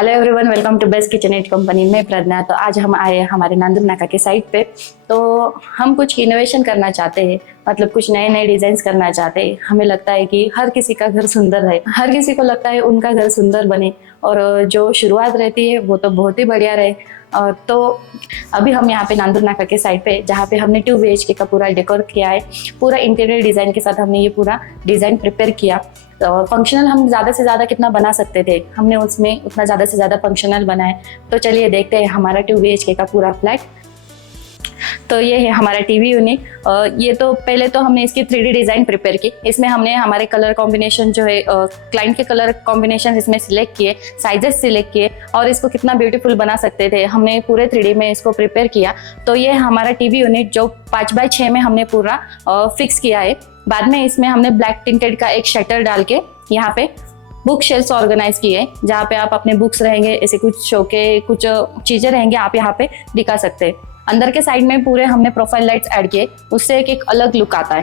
Hello everyone, welcome to best kitchen at company में प्रज्ञा। तो आज हम आए हमारे नांदुर नाका के साइट पे। तो हम कुछ इनोवेशन करना चाहते हैं, मतलब कुछ नए नए डिजाइन करना चाहते हैं। हमें लगता है कि हर किसी का घर सुंदर है, हर किसी को लगता है उनका घर सुंदर बने और जो शुरुआत रहती है वो तो बहुत ही बढ़िया रहे। तो अभी हम यहाँ पे नांदुर नाका के साइड पे, जहाँ पे हमने 2 BHK का पूरा डेकोर किया है, पूरा इंटीरियर डिजाइन के साथ हमने ये पूरा डिजाइन प्रिपेयर किया। तो फंक्शनल हम ज़्यादा से ज़्यादा कितना बना सकते थे, हमने उसमें उतना ज़्यादा से ज़्यादा फंक्शनल बनाए। तो चलिए देखते हैं हमारा 2 BHK का पूरा फ्लैट। तो ये है हमारा टीवी यूनिट। ये तो पहले तो हमने इसकी 3D डिज़ाइन प्रिपेयर की। इसमें हमने हमारे कलर कॉम्बिनेशन जो है, क्लाइंट के कलर कॉम्बिनेशन इसमें सिलेक्ट किए, साइजेस सिलेक्ट किए और इसको कितना ब्यूटीफुल बना सकते थे हमने पूरे 3D में इसको प्रिपेयर किया। तो ये हमारा टीवी यूनिट जो 5x6 में हमने पूरा फिक्स किया है। बाद में इसमें हमने ब्लैक टिंटेड का एक शटर डाल के यहाँ पे बुक शेल्फ्स ऑर्गेनाइज किए, जहाँ पे आप अपने बुक्स रहेंगे, ऐसे कुछ शो के कुछ चीज़ें रहेंगे, आप यहाँ पे दिखा सकते हैं। अंदर के साइड में पूरे हमने प्रोफाइल लाइट्स ऐड किए, उससे एक अलग लुक आता है।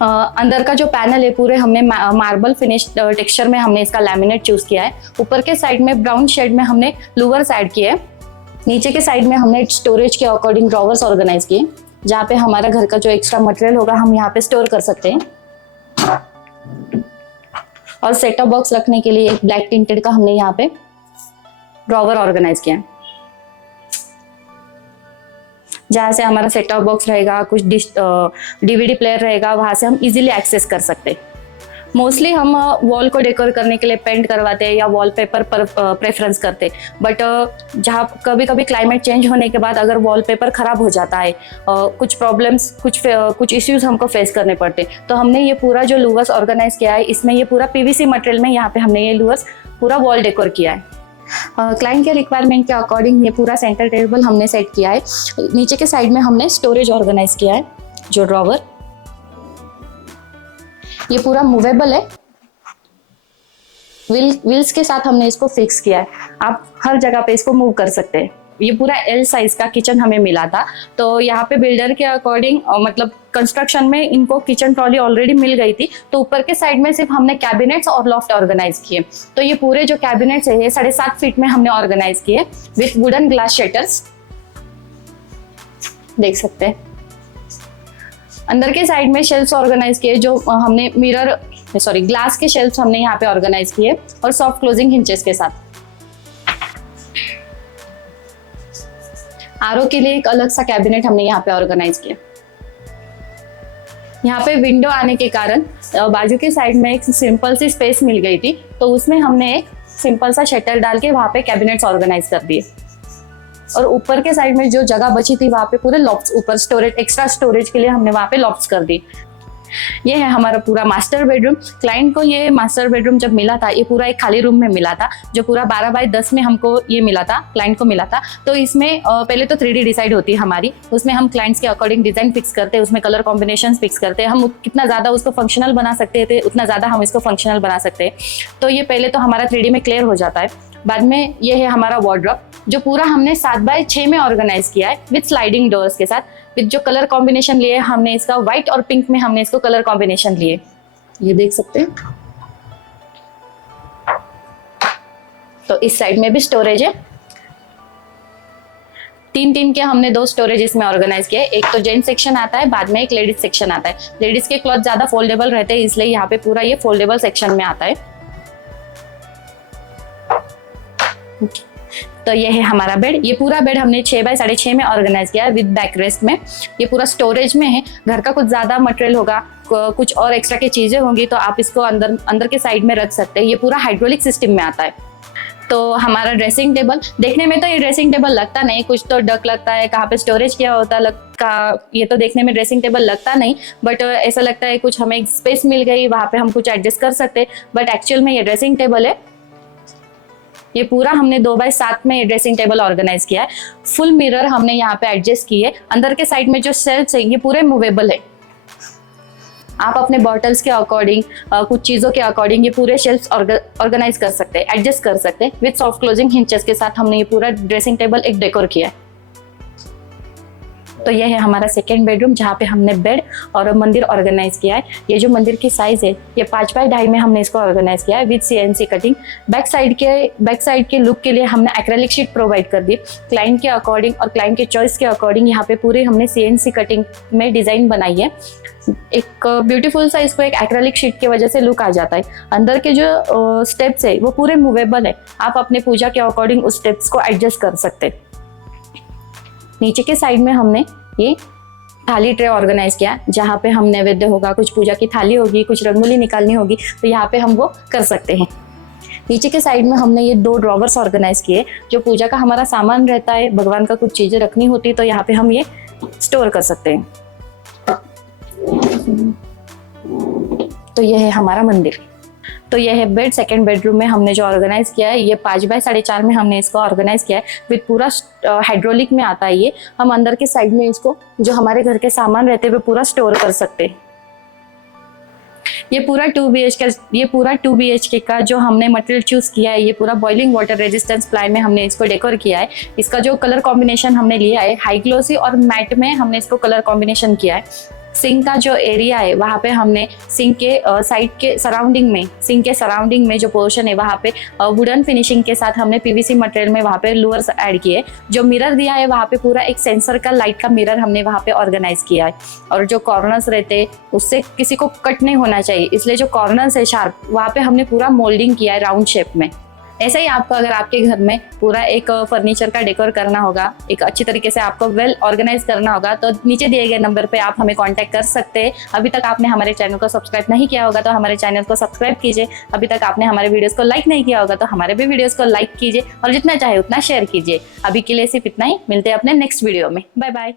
अंदर का जो पैनल है पूरे हमने मार्बल फिनिश टेक्सचर में हमने इसका लैमिनेट चूज किया है। ऊपर के साइड में ब्राउन शेड में हमने लूवर्स ऐड किए। नीचे के साइड में हमने स्टोरेज के अकॉर्डिंग ड्रॉवर्स ऑर्गेनाइज किए, जहाँ पे हमारा घर का जो एक्स्ट्रा मटेरियल होगा हम यहाँ पे स्टोर कर सकते हैं। और सेट टॉप बॉक्स रखने के लिए एक ब्लैक टिंटेड का हमने यहाँ पे ड्रॉवर ऑर्गेनाइज किया है, जहाँ से हमारा सेट टॉप बॉक्स रहेगा, कुछ DVD प्लेयर रहेगा, वहाँ से हम इजीली एक्सेस कर सकते हैं। मोस्टली हम वॉल को डेकोर करने के लिए पेंट करवाते हैं या वॉलपेपर पर प्रेफरेंस करते हैं। बट जहाँ कभी कभी क्लाइमेट चेंज होने के बाद अगर वॉलपेपर ख़राब हो जाता है, कुछ प्रॉब्लम्स, कुछ इश्यूज हमको फेस करने पड़ते हैं, तो हमने ये पूरा जो लूवर्स ऑर्गेनाइज किया है, इसमें ये पूरा PVC मटेरियल में यहाँ पे हमने ये लूवर्स पूरा वॉल डेकोर किया है। क्लाइंट के रिक्वायरमेंट के अकॉर्डिंग ये पूरा सेंटर टेबल हमने सेट किया है। नीचे के साइड में हमने स्टोरेज ऑर्गेनाइज किया है, जो ड्रॉवर ये पूरा मूवेबल है। व्हील्स के साथ हमने इसको फिक्स किया है, आप हर जगह पे इसको मूव कर सकते हैं। ये पूरा L साइज का किचन हमें मिला था, तो यहाँ पे बिल्डर के अकॉर्डिंग मतलब कंस्ट्रक्शन में इनको किचन ट्रॉली ऑलरेडी मिल गई थी, तो ऊपर के साइड में सिर्फ हमने कैबिनेट्स और लॉफ्ट ऑर्गेनाइज किए। तो ये पूरे जो कैबिनेट्स है ये 7.5 फीट में हमने ऑर्गेनाइज किए विथ वुडन ग्लास शटर्स, देख सकते हैं। अंदर के साइड में शेल्फ्स ऑर्गेनाइज किए, जो हमने ग्लास के शेल्फ्स हमने यहाँ पे ऑर्गेनाइज किए और सॉफ्ट क्लोजिंग हिंचेस के साथ। आरओ के लिए एक अलग सा कैबिनेट हमने यहाँ पे ऑर्गेनाइज किया। यहाँ पे विंडो आने के कारण बाजू के साइड में एक सिंपल सी स्पेस मिल गई थी, तो उसमें हमने एक सिंपल सा शटर डाल के वहाँ पे कैबिनेट्स ऑर्गेनाइज कर दिए। और ऊपर के साइड में जो जगह बची थी वहाँ पे पूरे लॉफ्ट्स, ऊपर स्टोरेज, एक्स्ट्रा स्टोरेज के लिए हमने वहाँ पे लॉफ्ट्स कर दी। ये है हमारा पूरा मास्टर बेडरूम। क्लाइंट को ये मास्टर बेडरूम जब मिला था, ये पूरा एक खाली रूम में मिला था, जो पूरा 12x10 में हमको ये मिला था, क्लाइंट को मिला था। तो इसमें पहले तो 3D डिसाइड होती है हमारी, उसमें हम क्लाइंट्स के अकॉर्डिंग डिजाइन फिक्स करते हैं, उसमें कलर कॉम्बिनेशन फिक्स करते हैं। हम कितना ज़्यादा उसको फंक्शनल बना सकते थे, उतना ज़्यादा हम इसको फंक्शनल बना सकते हैं। तो ये पहले तो हमारा 3D में क्लियर हो जाता है। बाद में ये है हमारा वार्डरोब, जो पूरा हमने 7x6 में ऑर्गेनाइज किया है विथ स्लाइडिंग डोर्स के साथ। विथ जो कलर कॉम्बिनेशन लिए हमने इसका व्हाइट और पिंक में हमने इसको कलर कॉम्बिनेशन लिए, ये देख सकते हैं। तो इस साइड में भी स्टोरेज है, 3 के हमने 2 स्टोरेज इसमें ऑर्गेनाइज किए। एक तो जेंट्स सेक्शन आता है, बाद में एक लेडीज सेक्शन आता है। लेडीज के क्लॉथ ज्यादा फोल्डेबल रहते हैं, इसलिए यहाँ पे पूरा ये फोल्डेबल सेक्शन में आता है। तो ये है हमारा बेड। ये पूरा बेड हमने 6x6.5 में ऑर्गेनाइज किया है विद बैक रेस्ट में। ये पूरा स्टोरेज में है। घर का कुछ ज्यादा मटेरियल होगा, कुछ और एक्स्ट्रा की चीजें होंगी, तो आप इसको अंदर के साइड में रख सकते हैं। ये पूरा हाइड्रोलिक सिस्टम में आता है। तो हमारा ड्रेसिंग टेबल, देखने में तो ये ड्रेसिंग टेबल लगता नहीं, कुछ तो डक लगता है, कहाँ पे स्टोरेज किया होता ये तो देखने में ड्रेसिंग टेबल लगता नहीं, बट ऐसा लगता है कुछ हमें स्पेस मिल गई, वहाँ पे हम कुछ एडजस्ट कर सकते हैं। बट एक्चुअल में ये ड्रेसिंग टेबल है। ये पूरा हमने 2x7 में ड्रेसिंग टेबल ऑर्गेनाइज किया है। फुल मिरर हमने यहाँ पे एडजस्ट किए। अंदर के साइड में जो शेल्फ्स है ये पूरे मूवेबल है, आप अपने बॉटल्स के अकॉर्डिंग, कुछ चीज़ों के अकॉर्डिंग ये पूरे शेल्फ्स ऑर्गेनाइज कर सकते हैं, एडजस्ट कर सकते हैं। विद सॉफ्ट क्लोजिंग हिंचेस के साथ हमने ये पूरा ड्रेसिंग टेबल एक डेकोर किया है। तो यह है हमारा सेकेंड बेडरूम जहाँ पे हमने बेड और मंदिर ऑर्गेनाइज किया है। ये जो मंदिर की साइज है ये 5 बाय 2.5 में हमने इसको ऑर्गेनाइज किया है with CNC cutting. Back side के लुक के लिए हमने एक्रेलिक शीट प्रोवाइड कर दी क्लाइंट के अकॉर्डिंग और क्लाइंट के चॉइस के अकॉर्डिंग। यहाँ पे पूरे हमने CNC कटिंग में डिजाइन बनाई है। एक ब्यूटीफुल सा इसको एक एक्रेलिक शीट की वजह से लुक आ जाता है। अंदर के जो स्टेप्स है वो पूरे मूवेबल है, आप अपने पूजा के अकॉर्डिंग उस स्टेप्स को एडजस्ट कर सकते हैं। नीचे के साइड में हमने ये थाली ट्रे ऑर्गेनाइज किया जहाँ पे हम नैवेद्य होगा, कुछ पूजा की थाली होगी, कुछ रंगोली निकालनी होगी तो यहाँ पे हम वो कर सकते हैं। नीचे के साइड में हमने ये 2 ड्रॉवर्स ऑर्गेनाइज किए जो पूजा का हमारा सामान रहता है, भगवान का कुछ चीजें रखनी होती है तो यहाँ पे हम ये स्टोर कर सकते हैं। तो ये है हमारा मंदिर। तो ये है बेड। सेकेंड बेडरूम में हमने जो ऑर्गेनाइज किया है ये 5 बाय 4.5 में हमने इसको ऑर्गेनाइज किया है विद पूरा हाइड्रोलिक में आता है। ये हम अंदर के साइड में इसको जो हमारे घर के सामान रहते हैं वो पूरा स्टोर कर सकते हैं। ये पूरा 2 BHK का जो हमने मटेरियल चूज किया है ये पूरा बॉइलिंग वाटर रेजिस्टेंस प्लाई में हमने इसको डेकोर किया है। इसका जो कलर कॉम्बिनेशन हमने लिया है हाई ग्लोसी और मैट में हमने इसको कलर कॉम्बिनेशन किया है। सिंक का जो एरिया है वहाँ पे हमने सिंक के साइड के सराउंडिंग में जो पोर्शन है वहाँ पे वुडन फिनिशिंग के साथ हमने PVC मटेरियल में वहाँ पे लूअर्स ऐड किए। जो मिरर दिया है वहाँ पे पूरा एक सेंसर का लाइट का मिरर हमने वहाँ पे ऑर्गेनाइज किया है। और जो कॉर्नर्स रहते हैं उससे किसी को कट नहीं होना चाहिए, इसलिए जो कॉर्नर्स है शार्प वहाँ पे हमने पूरा मोल्डिंग किया है राउंड शेप में। ऐसे ही आपको अगर आपके घर में पूरा एक फर्नीचर का डेकोर करना होगा, एक अच्छी तरीके से आपको वेल ऑर्गेनाइज करना होगा तो नीचे दिए गए नंबर पे आप हमें कांटेक्ट कर सकते हैं। अभी तक आपने हमारे चैनल को सब्सक्राइब नहीं किया होगा तो हमारे चैनल को सब्सक्राइब कीजिए। अभी तक आपने हमारे वीडियोस को लाइक नहीं किया होगा तो हमारे भी वीडियोस को लाइक कीजिए और जितना चाहे उतना शेयर कीजिए। अभी के लिए सिर्फ इतना ही, मिलते हैं अपने नेक्स्ट वीडियो में। Bye bye.